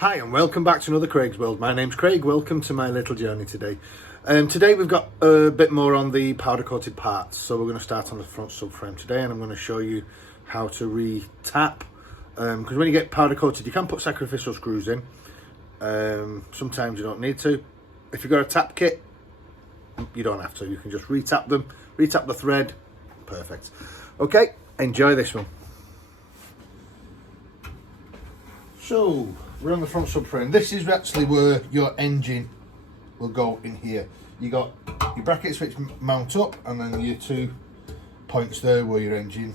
Hi and welcome back to another Craig's World. My name's Craig, welcome to my little journey today. Today we've got a bit more on the powder coated parts. So we're going to start on the front subframe today and I'm going to show you how to re-tap. Because when you get powder coated you can put sacrificial screws in. Sometimes you don't need to. If you've got a tap kit, you don't have to. You can just re-tap them, re-tap the thread, perfect. Okay, enjoy this one. So, we're on the front subframe. This is actually where your engine will go in here. You got your brackets which mount up, and then your 2 points there where your engine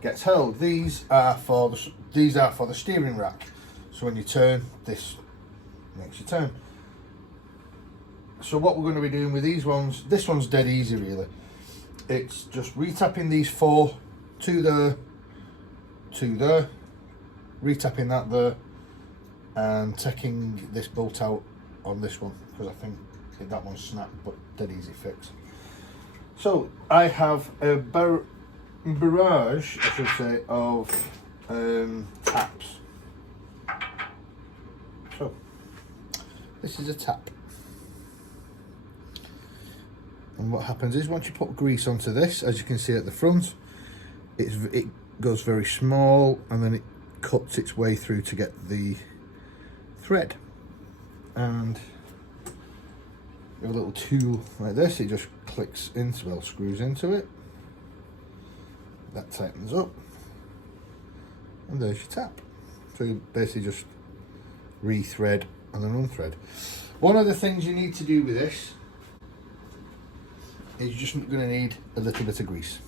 gets held. These are for the steering rack. So when you turn, this makes you turn. So what we're going to be doing with these ones, this one's dead easy really. It's just retapping these 4, 2 there, 2 there, retapping that there, and taking this bolt out on this one because I think that one's snapped, but dead easy fix. So I have a barrage, I should say, of taps. So this is a tap, and what happens is once you put grease onto this, as you can see at the front, it goes very small and then it cuts its way through to get the thread, and with a little tool like this it just clicks into, well, screws into it, that tightens up, and there's your tap. So you basically just re-thread and then unthread. One of the things you need to do with this is you're just going to need a little bit of grease.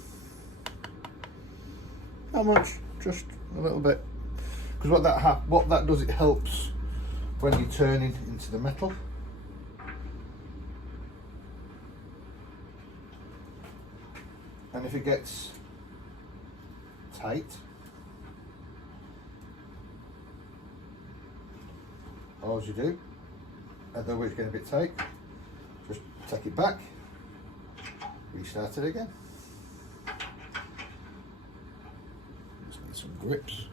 Not much, just a little bit, because what that does, it helps when you're turning into the metal. And if it gets tight, all you do, although it's getting a bit tight, just take it back, restart it again. Just need some grips.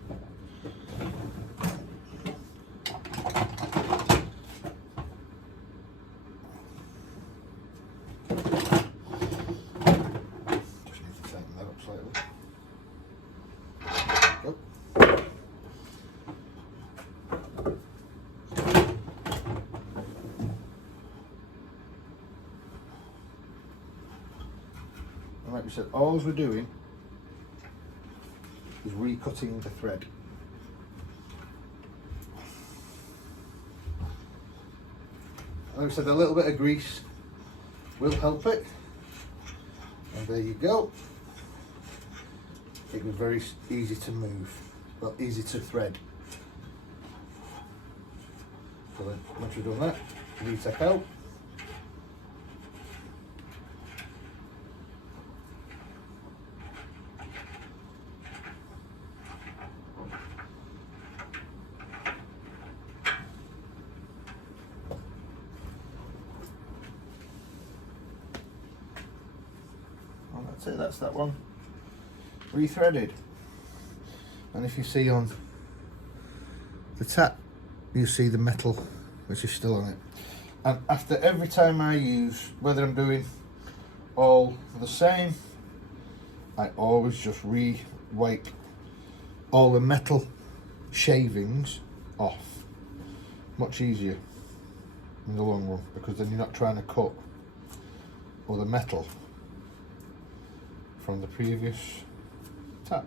Like we said, all we're doing is recutting the thread. Like I said, a little bit of grease will help it, and there you go. It was very easy to move, well, easy to thread. So then once you've done that, re-take out. That's it, that's that one rethreaded. And if you see on the tap, you see the metal which is still on it. And after every time I use, whether I'm doing all the same, I always just re-wipe all the metal shavings off. Much easier in the long run, because then you're not trying to cut all the metal from the previous tap.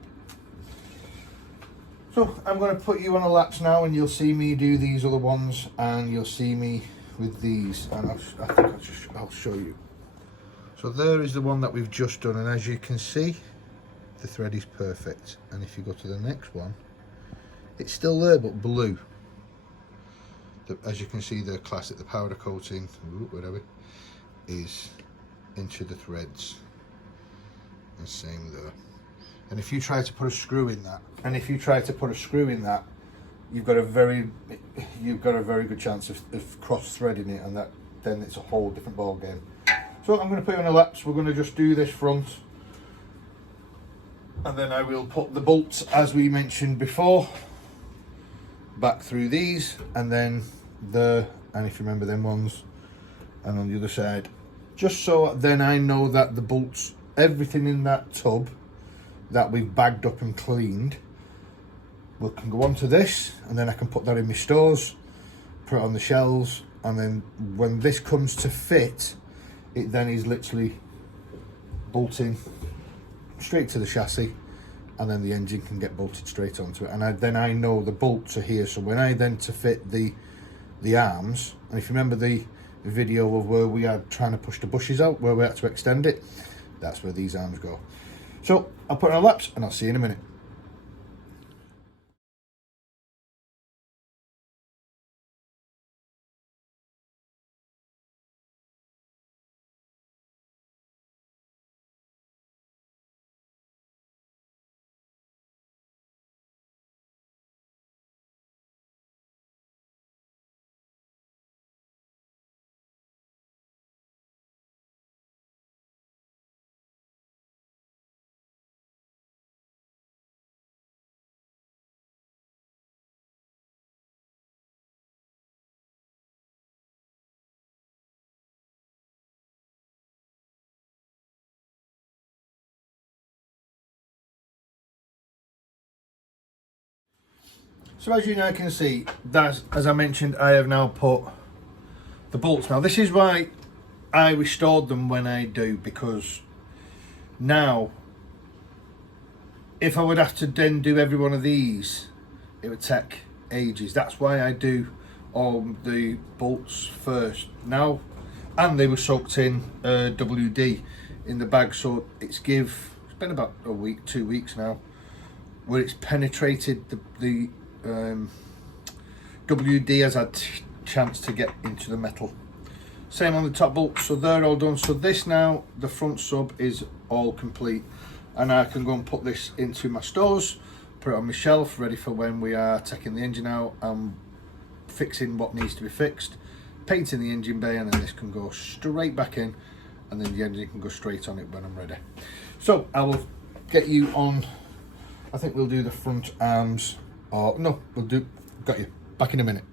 So I'm going to put you on a lapse now, and you'll see me do these other ones, and you'll see me with these, and I think I'll show you. So there is the one that we've just done, and as you can see, the thread is perfect. And if you go to the next one, it's still there but blue. As you can see, the classic, the powder coating, whatever, is into the threads. And same there. And if you try to put a screw in that, you've got a very good chance of cross threading it, and then it's a whole different ball game. So I'm going to put you on a lapse. We're going to just do this front, and then I will put the bolts as we mentioned before, back through these, and then and if you remember them ones, and on the other side, just so then I know that the bolts, everything in that tub that we've bagged up and cleaned, can go onto this, and then I can put that in my stores, put it on the shelves, and then when this comes to fit, it then is literally bolting straight to the chassis, and then the engine can get bolted straight onto it. And then I know the bolts are here, so when I then to fit the arms, and if you remember the video of where we are trying to push the bushes out, where we had to extend it, that's where these arms go. So I'll put it on laps and I'll see you in a minute. So as you now can see, that, as I mentioned, I have now put the bolts. Now this is why I restored them when I do, because now if I would have to then do every one of these, it would take ages. That's why I do all the bolts first now, and they were soaked in WD in the bag, so it's been about a week, 2 weeks now, where it's penetrated the WD has had chance to get into the metal. Same on the top bolts, so they're all done. So this now, the front sub is all complete, and I can go and put this into my stores, put it on my shelf, ready for when we are taking the engine out and fixing what needs to be fixed, painting the engine bay, and then this can go straight back in, and then the engine can go straight on it when I'm ready. So I will get you on, I think we'll do the front arms, or no, got you, back in a minute.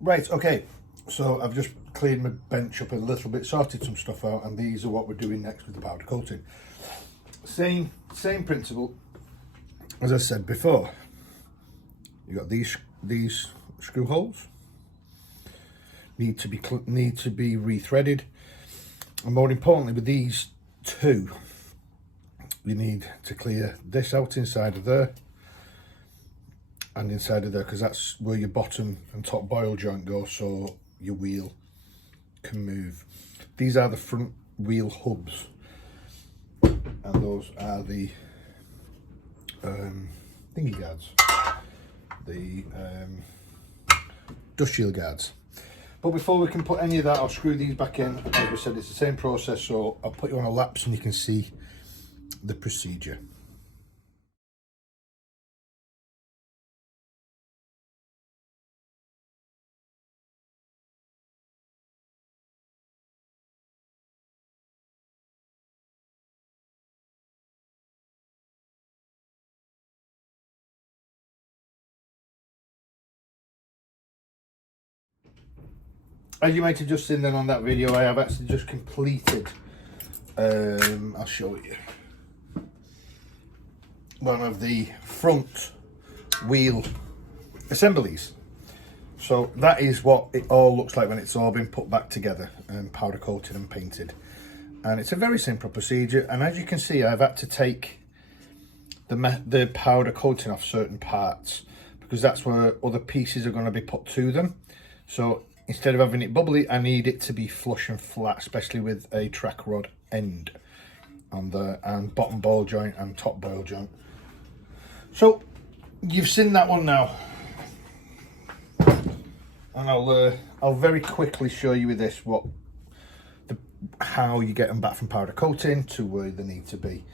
Right, okay, so I've just cleared my bench up a little bit, sorted some stuff out, and these are what we're doing next with the powder coating. Same principle as I said before. You got these screw holes need to be rethreaded, and more importantly with these two, you need to clear this out inside of there and inside of there, because that's where your bottom and top boil joint goes, so your wheel can move. These are the front wheel hubs, and those are the thingy guards, the dust shield guards. But before we can put any of that, I'll screw these back in. As we said, it's the same process, so I'll put you on a lap so you can see the procedure. As you might have just seen then on that video, I have actually just completed, I'll show you, one of the front wheel assemblies. So that is what it all looks like when it's all been put back together and powder coated and painted. And it's a very simple procedure, and as you can see, I've had to take the powder coating off certain parts, because that's where other pieces are going to be put to them. So instead of having it bubbly, I need it to be flush and flat, especially with a track rod end on there, and bottom ball joint and top boil joint. So you've seen that one now, and I'll very quickly show you with this how you get them back from powder coating to where they need to be.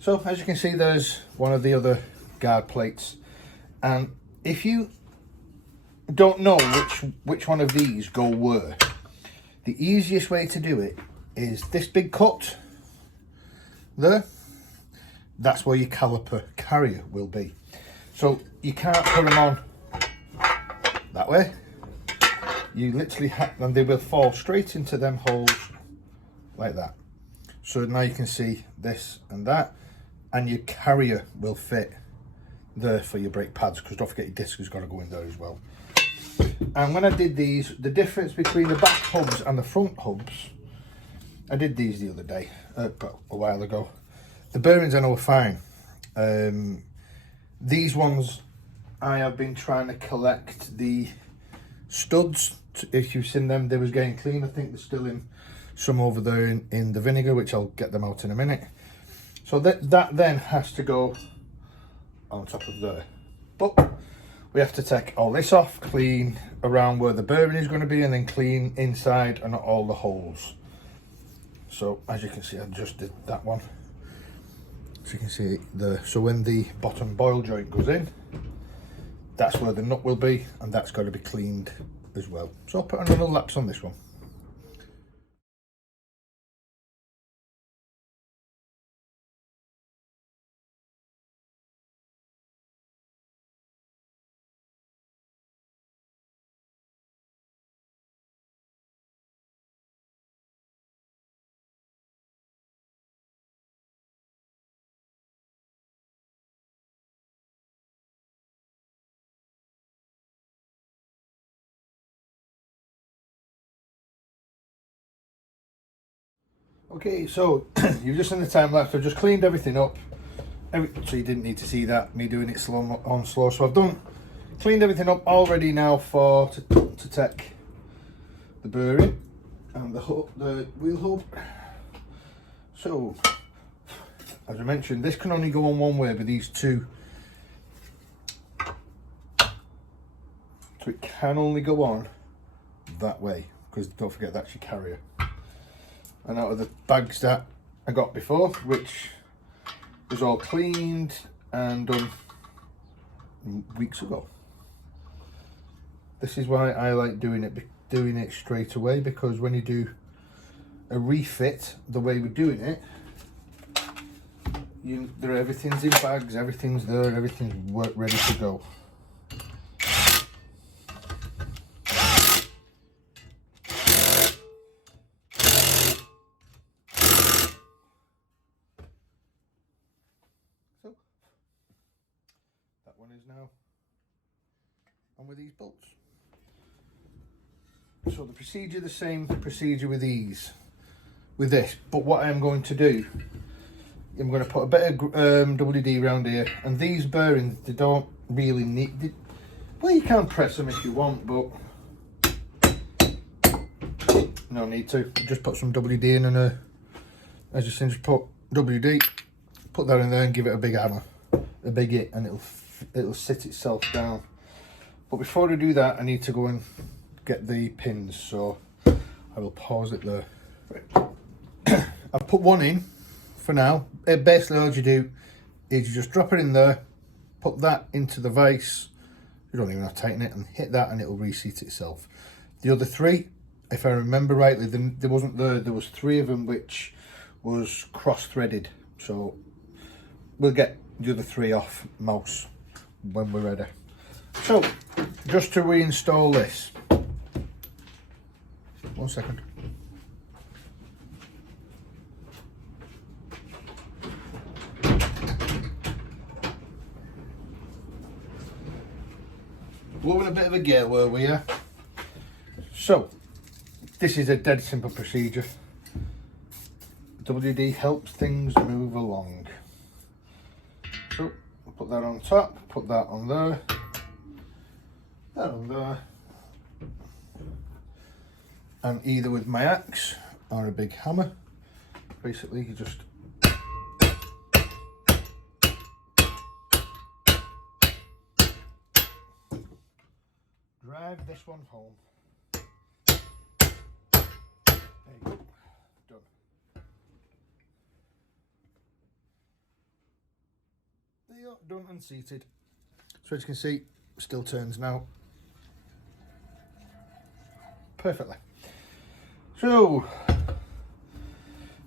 So as you can see, there's one of the other guard plates, and if you don't know which one of these go where, the easiest way to do it is this big cut there. That's where your caliper carrier will be. So you can't put them on that way. You literally and they will fall straight into them holes like that. So now you can see this and that, and your carrier will fit there for your brake pads, because don't forget your disc has got to go in there as well. And when I did these, the difference between the back hubs and the front hubs, I did these the other day, a while ago. The bearings I know are fine. These ones, I have been trying to collect the studs. If you've seen them, they was getting clean. I think they're still in some over there in the vinegar, which I'll get them out in a minute. So that then has to go on top of there. But we have to take all this off, clean around where the bearing is going to be, and then clean inside and all the holes. So as you can see, I just did that one. So you can see so when the bottom boil joint goes in, that's where the nut will be, and that's got to be cleaned as well. So I'll put another laps on this one. Okay, so you've just seen the time lapse. I've just cleaned everything up. So you didn't need to see that, me doing it slow. So I've cleaned everything up all ready now to take the bearing and the wheel hub. So, as I mentioned, this can only go on one way, but these two. So it can only go on that way, because don't forget that's your carrier. And out of the bags that I got before, which was all cleaned and done weeks ago. This is why I like doing it straight away, because when you do a refit the way we're doing it, everything's in bags, everything's there, everything's ready to go. So that one is now on with these bolts. So the procedure, the same procedure with this, but what I'm going to do, I'm going to put a bit of WD around here, and these bearings, they don't really need, well, you can press them if you want, but no need to. Just put some WD in, and as you see, just put WD, put that in there and give it a big hammer, a big hit, and it'll sit itself down. But before I do that, I need to go and get the pins, so I will pause it there. Right. I've put one in for now. Basically all you do is you just drop it in there, put that into the vise, you don't even have to tighten it, and hit that and it'll reseat itself. The other three, if I remember rightly, there was 3 of them which was cross-threaded, so we'll get the other 3 off mouse when we're ready. So just to reinstall this, 1 second. Blowing a bit of a gale where we are. So this is a dead simple procedure. WD helps things move along. So I'll put that on top, put that on there, that on there, and either with my axe or a big hammer, basically you just drive this one home. There you go, done. There you go, done and seated. So as you can see, still turns now perfectly. So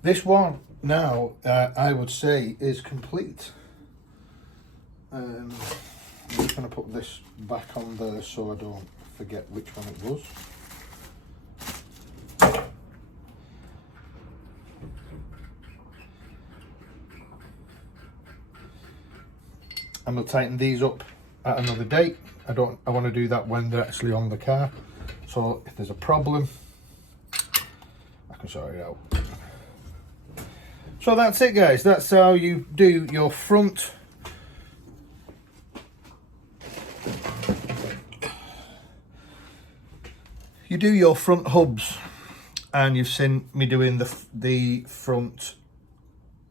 this one now, I would say, is complete. I'm just going to put this back on there so I don't forget which one it was. And we'll tighten these up at another date. I want to do that when they're actually on the car. So if there's a problem, I can sort it out. So that's it, guys. That's how you do your front. You do your front hubs, and you've seen me doing the front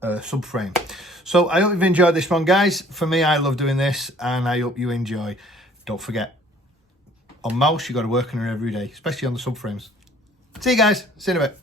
subframe. So I hope you've enjoyed this one, guys. For me, I love doing this, and I hope you enjoy. Don't forget, on mouse, you've got to work on it every day, especially on the subframes. See you guys. See you in a bit.